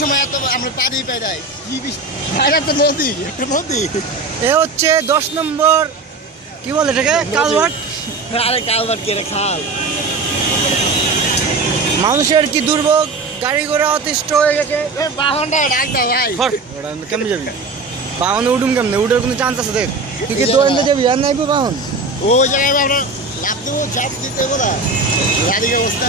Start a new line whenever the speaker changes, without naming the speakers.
সময় এত আমরা পানি কি তো নদী একটা নদী।
এ হচ্ছে দশ নম্বর কি বলে এটাকে? কালভার্ট?
আরে কালবার কে খাল।
মানুষের কি দুর্ভোগ? গাড়ি ঘোড়া অতিষ্ঠ হয়ে গেছে।
বাহনটা ডাক দাও ভাই।
কেমনে যাবি? বাহনে উঠুম কেমনে? উঠার কোনো চান্স আছে দেখ। তুই কি যাবি? আর নাইবো বাহন?
ওই জায়গায় আমরা লাভ দেবো চাপ দিতে দেবো না। গাড়ির অবস্থা।